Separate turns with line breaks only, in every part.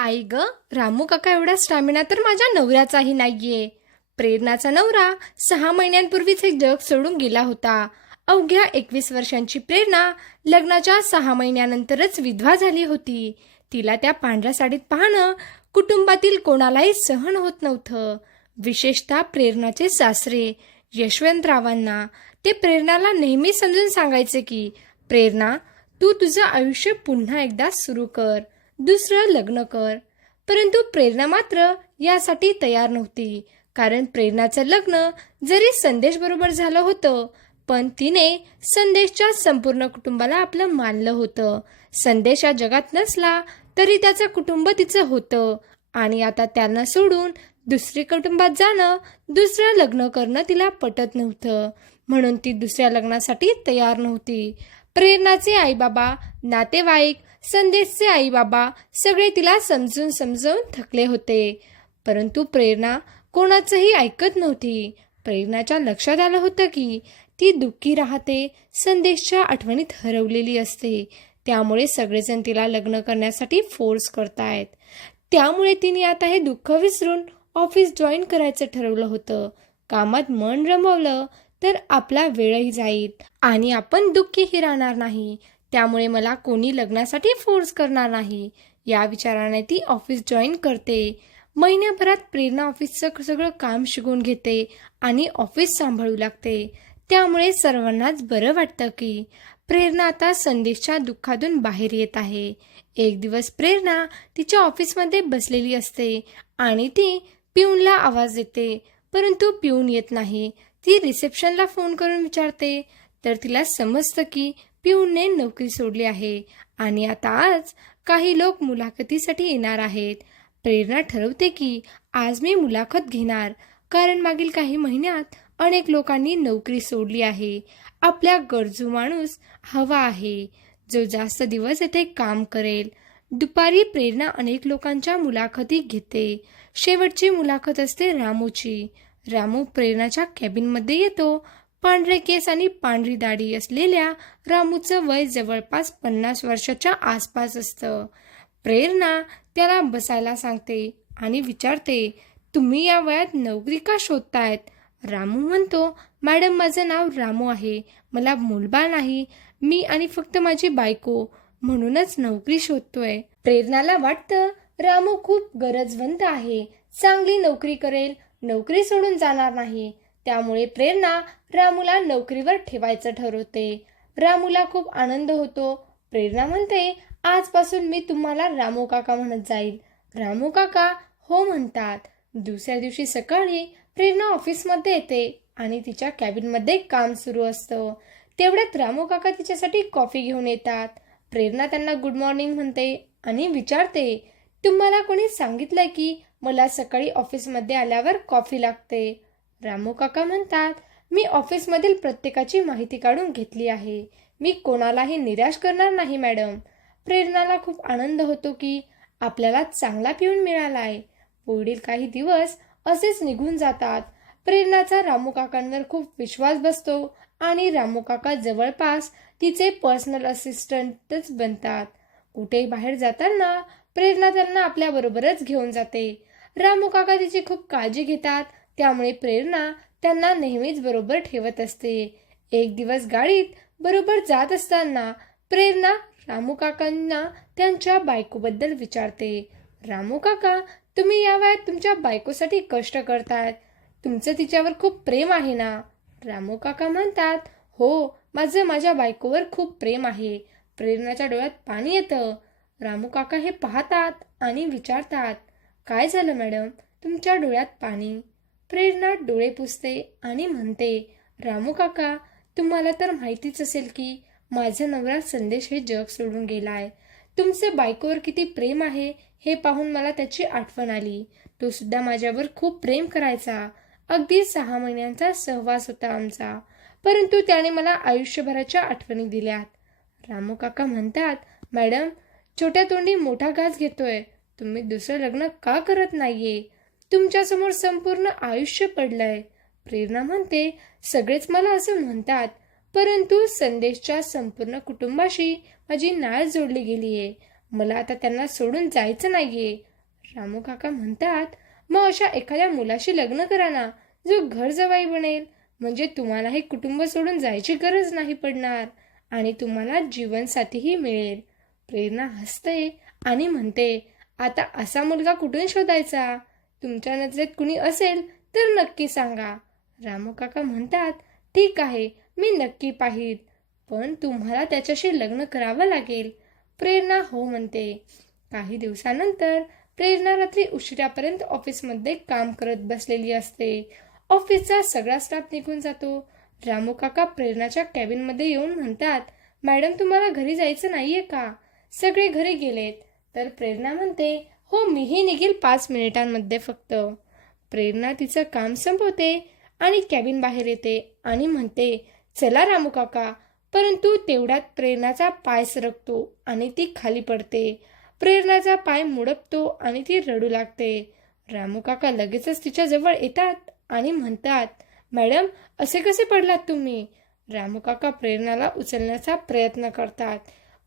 आई ग रामू काका एवढा स्टॅमिना तर माझ्या नवऱ्याचाही नाहीये. प्रेरणाचा नवरा सहा महिन्यांपूर्वीच हे जग सोडून गेला होता. अवघ्या एकवीस वर्षांची प्रेरणा लग्नाच्या सहा महिन्यानंतरच विधवा झाली होती. तिला त्या पांढऱ्या साडीत पाहणं कुटुंबातील कोणालाही सहन होत नव्हतं. विशेषतः प्रेरणाचे सासरे यशवंतरावांना. ते प्रेरणाला नेहमी समजून सांगायचे की प्रेरणा तू तुझं आयुष्य पुन्हा एकदा सुरू कर. दुसरं लग्न कर. परंतु प्रेरणा मात्र यासाठी तयार नव्हती. कारण प्रेरणाचं लग्न जरी संदेश बरोबर झालं होतं पण तिने संदेशच्या संपूर्ण कुटुंबाला आपलं मानलं होतं. संदेश या जगात नसला तरी त्याचं कुटुंब तिचं होतं. आणि आता त्यांना सोडून दुसरी कुटुंबात जाणं दुसरं लग्न करणं तिला पटत नव्हतं. म्हणून ती दुसऱ्या लग्नासाठी तयार नव्हती. प्रेरणाचे आईबाबा नातेवाईक संदेशचे आई बाबा सगळे तिला समजून समजून थकले होते. परंतु प्रेरणा कोणाचंही ऐकत नव्हती. प्रेरणाच्या लक्षात आलं होतं की ती दुःखी राहते संदेशच्या आठवणीत हरवलेली असते. त्यामुळे सगळेजण तिला लग्न करण्यासाठी फोर्स करतायत. त्यामुळे तिने आता हे दुःख विसरून ऑफिस जॉईन करायचं ठरवलं होतं. कामात मन रमवलं तर आपला वेळही जाईल. आणि आपण दुःखीही राहणार नाही. त्यामुळे मला कोणी लग्नासाठी फोर्स करणार नाही. या विचाराने ती ऑफिस जॉईन करते. महिन्याभरात प्रेरणा ऑफिसचं सगळं काम शिकून घेते आणि ऑफिस सांभाळू लागते. त्यामुळे सर्वांनाच बरं वाटतं की प्रेरणा आता संदेशच्या दुःखातून बाहेर येत आहे. एक दिवस प्रेरणा तिच्या ऑफिसमध्ये बसलेली असते आणि ती पिऊनला आवाज देते. परंतु पिऊन येत नाही. ती रिसेप्शनला फोन करून विचारते. तर तिला समजतं की पिऊनने नोकरी सोडली आहे. आणि आता आज काही लोक मुलाखतीसाठी येणार आहेत. प्रेरणा ठरवते की आज मी मुलाखत घेणार. कारण मागील काही महिन्यात अनेक लोकांनी नोकरी सोडली आहे. आपल्या गरजू माणूस हवा आहे. जो जास्त दिवस येथे काम करेल. दुपारी प्रेरणा अनेक लोकांच्या मुलाखती घेते. शेवटची मुलाखत असते रामूची. रामू प्रेरणाच्या कॅबिनमध्ये येतो पांढरे केस आणि पांढरी दाढी असलेल्या रामूचं वय जवळपास पन्नास वर्षाच्या आसपास असतं. प्रेरणा त्याला बसायला सांगते आणि विचारते तुम्ही या वयात नोकरी का शोधतायत? रामू म्हणतो मॅडम माझं नाव रामू आहे. मला मुलबाळ नाही. मी आणि फक्त माझी बायको. म्हणूनच नोकरी शोधतोय. प्रेरणाला वाटतं रामू खूप गरजवंत आहे. चांगली नोकरी करेल. नोकरी सोडून जाणार नाही. त्यामुळे प्रेरणा रामूला नोकरीवर ठेवायचं ठरवते. रामूला खूप आनंद होतो. प्रेरणा म्हणते आजपासून मी तुम्हाला रामू काका म्हणत जाईल. रामू काका हो म्हणतात. दुसऱ्या दिवशी सकाळी प्रेरणा ऑफिसमध्ये येते आणि तिच्या कॅबिनमध्ये काम सुरू असतं. तेवढ्यात रामू काका तिच्यासाठी कॉफी घेऊन येतात. प्रेरणा त्यांना गुड मॉर्निंग म्हणते आणि विचारते तुम्हाला कोणी सांगितलंय की मला सकाळी ऑफिसमध्ये आल्यावर कॉफी लागते? रामू काका म्हणतात मी ऑफिसमधील प्रत्येकाची माहिती काढून घेतली आहे. मी कोणालाही निराश करणार नाही मॅडम. प्रेरणाला खूप आनंद होतो की आपल्याला चांगला पिऊन मिळाला आहे पुढील काही दिवस असेच निघून जातात. प्रेरणाचा रामू काकांवर खूप विश्वास बसतो आणि रामू काका जवळपास तिचे पर्सनल असिस्टंटच बनतात. कुठे बाहेर जाताना प्रेरणा त्यांना आपल्याबरोबरच घेऊन जाते. रामू काका तिची खूप काळजी घेतात त्यामुळे प्रेरणा त्यांना नेहमीच बरोबर ठेवत असते. एक दिवस गाडीत बरोबर जात असताना प्रेरणा रामू काकांना त्यांच्या बायकोबद्दल विचारते. रामू काका तुम्ही या वयात तुमच्या बायकोसाठी कष्ट करतात तुमचं तिच्यावर खूप प्रेम आहे ना? रामू काका म्हणतात हो माझं माझ्या बायकोवर खूप प्रेम आहे. प्रेरणाच्या डोळ्यात पाणी येतं. रामू काका हे पाहतात आणि विचारतात काय झालं मॅडम? तुमच्या डोळ्यात पाणी प्रेरणा डोळे पुसते आणि म्हणते रामू काका तुम्हाला तर माहितीच असेल की माझा नवरा संदेश हे जग सोडून गेला आहे तुमचं बायकोवर किती प्रेम आहे हे पाहून मला त्याची आठवण आली. तो सुद्धा माझ्यावर खूप प्रेम करायचा. अगदी सहा महिन्यांचा सहवास होता आमचा. परंतु त्याने मला आयुष्यभराच्या आठवणी दिल्यात. रामू काका म्हणतात मॅडम छोट्या तोंडी मोठा घास घेतोय. तुम्ही दुसरं लग्न का करत नाहीये? तुमच्यासमोर संपूर्ण आयुष्य पडलंय. प्रेरणा म्हणते सगळेच मला असं म्हणतात परंतु संदेशच्या संपूर्ण कुटुंबाशी माझी नाळ जोडली गेली आहे मला आता त्यांना सोडून जायचं नाहीये. रामू काका म्हणतात मग अशा एखाद्या मुलाशी लग्न करा ना जो घर जवाई बनेल. म्हणजे तुम्हाला हे कुटुंब सोडून जायची गरज नाही पडणार आणि तुम्हाला जीवनसाथीही मिळेल. प्रेरणा हसते आणि म्हणते आता असा मुलगा कुठून शोधायचा? तुमच्या नजरेत कुणी असेल तर नक्की सांगा. रामू काका म्हणतात ठीक आहे मी नक्की पाहित पण तुम्हाला त्याच्याशी लग्न करावं लागेल. प्रेरणा हो म्हणते. काही दिवसानंतर प्रेरणा रात्री उशिरापर्यंत ऑफिसमध्ये काम करत बसलेली असते. ऑफिसचा सगळा स्टाफ निघून जातो. रामू काका प्रेरणाच्या कॅबिनमध्ये येऊन म्हणतात मॅडम तुम्हाला घरी जायचं नाहीये का? सगळे घरी गेलेत. तर प्रेरणा म्हणते हो मीही निघेल पाच मिनिटांमध्ये फक्त. प्रेरणा तिचं काम संपवते आणि कॅबिन बाहेर येते आणि म्हणते चला रामू काका. परंतु तेवढ्यात प्रेरणाचा पाय सरकतो आणि ती खाली पडते. प्रेरणाचा पाय मुडपतो आणि ती रडू लागते. रामू काका लगेचच तिच्या जवळ येतात आणि म्हणतात मॅडम असे कसे पडलात तुम्ही? रामू काका प्रेरणाला उचलण्याचा प्रयत्न करतात.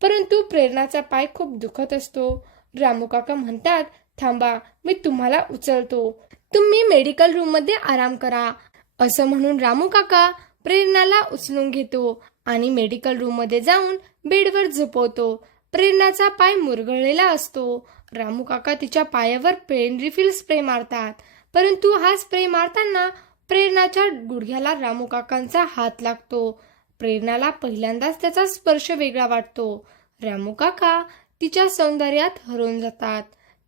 परंतु प्रेरणाचा पाय खूप दुखत असतो. रामू काका म्हणतात थांबा मी तुम्हाला उचलतो. तुम्ही मेडिकल रूममध्ये आराम करा. असं म्हणून रामू काका प्रेरणाला उचलून घेतो आणि मेडिकल रूममध्ये जाऊन बेडवर झोपवतो. प्रेरणाचा पाय मुरगळलेला असतो. रामू काका तिच्या पायावर पेन रिफिल स्प्रे मारतात. परंतु हा स्प्रे मारताना प्रेरणाच्या गुडघ्याला रामू काकांचा हात लागतो. प्रेरणाला पहिल्यांदाच त्याचा स्पर्श वेगळा वाटतो. रामू काका तिच्या सौंदर्यात हरवून जातात.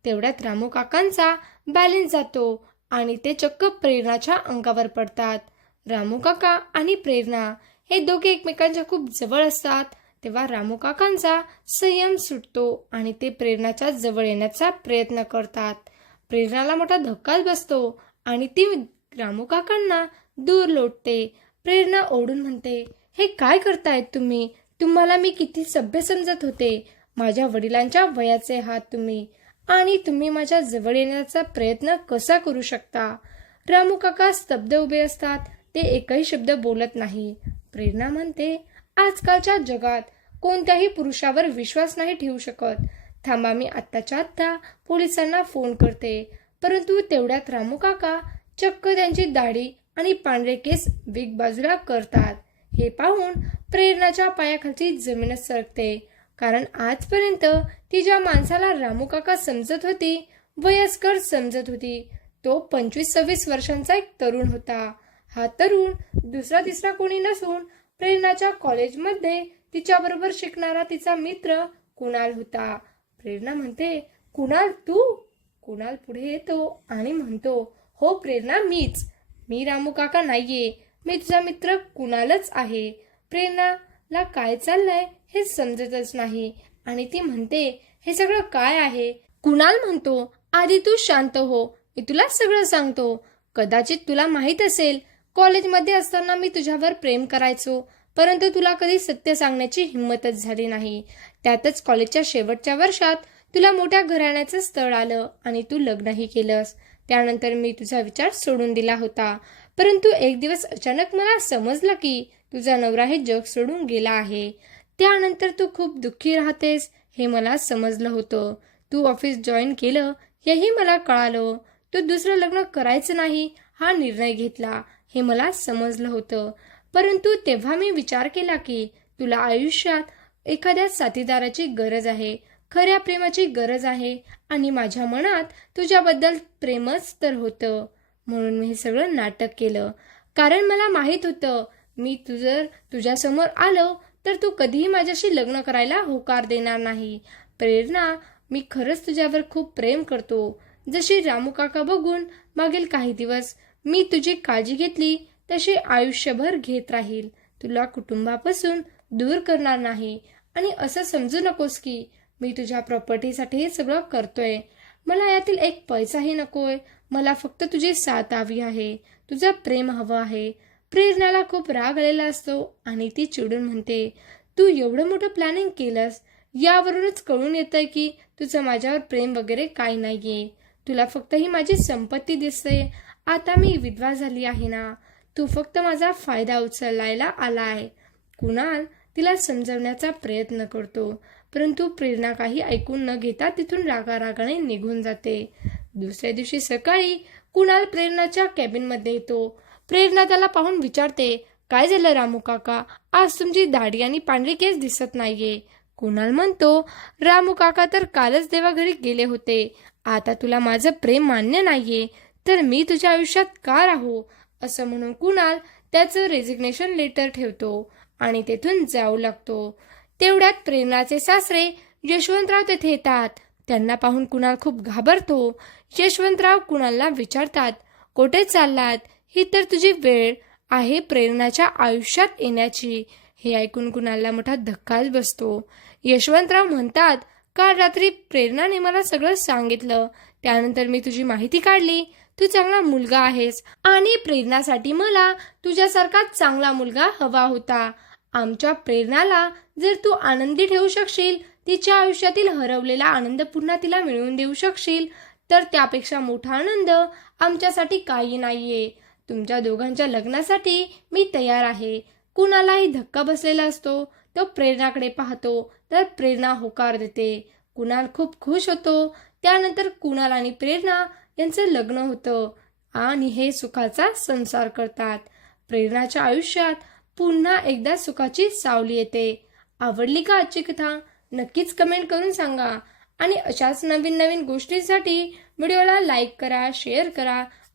तेवढ्यात रामू काकांचा बॅलेन्स जातो आणि ते चक्क प्रेरणाच्या अंगावर पडतात. रामू काका आणि प्रेरणा हे दोघे एकमेकांच्या खूप जवळ असतात. तेव्हा रामू काकांचा संयम सुटतो आणि ते प्रेरणाच्या जवळ येण्याचा प्रयत्न करतात. प्रेरणाला मोठा धक्काच बसतो आणि ती रामू काकांना दूर लोटते. प्रेरणा ओढून म्हणते हे काय करतायत तुम्ही? तुम्हाला मी किती सभ्य समजत होते. माझ्या वडिलांच्या वयाचे आहात तुम्ही. आणि तुम्ही माझ्या जवळ येण्याचा प्रयत्न कसा करू शकता? रामू काका स्तब्ध उभे असतात. ते एकही शब्द बोलत नाही. प्रेरणा म्हणते आजकालच्या जगात कोणत्याही पुरुषावर विश्वास नाही ठेवू शकत. थांबा मी आत्ताच्या आत्ता पोलिसांना फोन करते. परंतु तेवढ्यात रामू काका चक्क त्यांची दाढी आणि पांढरे केस विग बाजूला करतात. हे पाहून प्रेरणाच्या पायाखालची जमीनच सरकते. कारण आजपर्यंत ती ज्या माणसाला रामू काका समजत होती वयस्कर समजत होती तो पंचवीस सव्वीस वर्षांचा एक तरुण होता. हा तरुण दुसरा तिसरा कोणी नसून प्रेरणाच्या कॉलेजमध्ये तिच्याबरोबर शिकणारा तिचा मित्र कुणाल होता. प्रेरणा म्हणते कुणाल तू? कुणाल पुढे येतो आणि म्हणतो हो प्रेरणा मीच. मी रामू काका नाहीये. मी तुझा मित्र कुणालच आहे. प्रेरणाला काय चाललंय हे समजतच नाही. आणि ती म्हणते हे सगळं काय आहे? कुणाल म्हणतो आधी तू शांत हो मी तुला सगळं सांगतो. कदाचित तुला माहीत असेल कॉलेजमध्ये असताना मी तुझ्यावर प्रेम करायचो परंतु तुला कधी सत्य सांगण्याची हिंमतच झाली नाही. त्यातच कॉलेजच्या शेवटच्या वर्षात तुला मोठ्या घराण्याचं स्थळ आलं आणि तू लग्नही केलंस. त्यानंतर मी तुझा विचार सोडून दिला होता. परंतु एक दिवस अचानक मला समजलं की तुझा नवरा हे जग सोडून गेला आहे. त्यानंतर तू खूप दुःखी राहतेस हे मला समजलं होतं. तू ऑफिस जॉईन केलं हेही मला कळालं. तू दुसरं लग्न करायचं नाही हा निर्णय घेतला हे मला समजलं होतं. परंतु तेव्हा मी विचार केला की तुला आयुष्यात एखाद्या साथीदाराची गरज आहे खऱ्या प्रेमाची गरज आहे आणि माझ्या मनात तुझ्याबद्दल प्रेमच तर होतं. म्हणून मी हे सगळं नाटक केलं. कारण मला माहीत होतं मी तू जर तुझ्यासमोर आलो तर तू कधीही माझ्याशी लग्न करायला होकार देणार नाही. प्रेरणा मी खरंच तुझ्यावर खूप प्रेम करतो. जशी रामू काका बघून मागील काही दिवस मी तुझी काळजी घेतली तशी आयुष्यभर घेत राहील. तुला कुटुंबापासून दूर करणार नाही. आणि असं समजू नकोस की मी तुझ्या प्रॉपर्टीसाठी हे सगळं करतोय. मला यातील एक पैसाही नकोय. मला फक्त तुझी साथ हवी आहे. तुझं प्रेम हवं आहे. प्रेरणाला खूप राग आलेला असतो आणि ती चिडून म्हणते तू एवढं मोठं प्लॅनिंग केलंस? यावरूनच कळून येतंय की तुझं माझ्यावर प्रेम वगैरे काय नाहीये. तुला फक्त ही माझी संपत्ती दिसते. आता मी विधवा झाली आहे ना. तू फक्त माझा फायदा उचलायला आला आहे कुणाल तिला समजवण्याचा प्रयत्न करतो परंतु प्रेरणा काही ऐकून न घेता तिथून रागारागाने निघून जाते. दुसऱ्या दिवशी सकाळी कुणाल प्रेरणाच्या कॅबिनमध्ये येतो. प्रेरणा त्याला पाहून विचारते काय झालं रामू काका? आज तुमची दाढी आणि पांढरी केस दिसत नाहीये. कुणाल म्हणतो रामू काका तर कालच देवाघरी गेले होते. आता तुला माझं प्रेम मान्य नाहीये तर मी तुझ्या आयुष्यात का राहू? असं म्हणून कुणाल त्याचं रेजिग्नेशन लेटर ठेवतो आणि तेथून जाऊ लागतो. तेवढ्यात प्रेरणाचे सासरे यशवंतराव तेथे येतात. त्यांना पाहून कुणाल खूप घाबरतो. यशवंतराव कुणालला विचारतात कुठे चाललात? ही तर तुझी वेळ आहे प्रेरणाच्या आयुष्यात येण्याची. हे ऐकून कुणाला मोठा धक्काच बसतो. यशवंतराव म्हणतात काल रात्री प्रेरणाने मला सगळं सांगितलं. त्यानंतर मी तुझी माहिती काढली. तू चांगला मुलगा आहेस आणि प्रेरणासाठी मला तुझ्यासारखा चांगला मुलगा हवा होता. आमच्या प्रेरणाला जर तू आनंदी ठेवू शकशील तिच्या आयुष्यातील हरवलेला आनंद पुन्हा तिला मिळवून देऊ शकशील तर त्यापेक्षा मोठा आनंद आमच्यासाठी काही नाहीये. तुमच्या दोघांच्या लग्नासाठी मी तयार आहे. कुणालाही धक्का बसलेला असतो तो प्रेरणाकडे पाहतो तर प्रेरणा होकार देते. कुणाल खूप खुश होतो त्यानंतर कुणाल आणि प्रेरणा यांचं लग्न होतं आणि हे सुखाचा संसार करतात. प्रेरणाच्या आयुष्यात पुन्हा एकदा सुखाची सावली येते. आवडली का आजची कथा? नक्कीच कमेंट करून सांगा. आणि अशाच नवीन नवीन गोष्टींसाठी व्हिडिओला लाईक करा शेअर करा.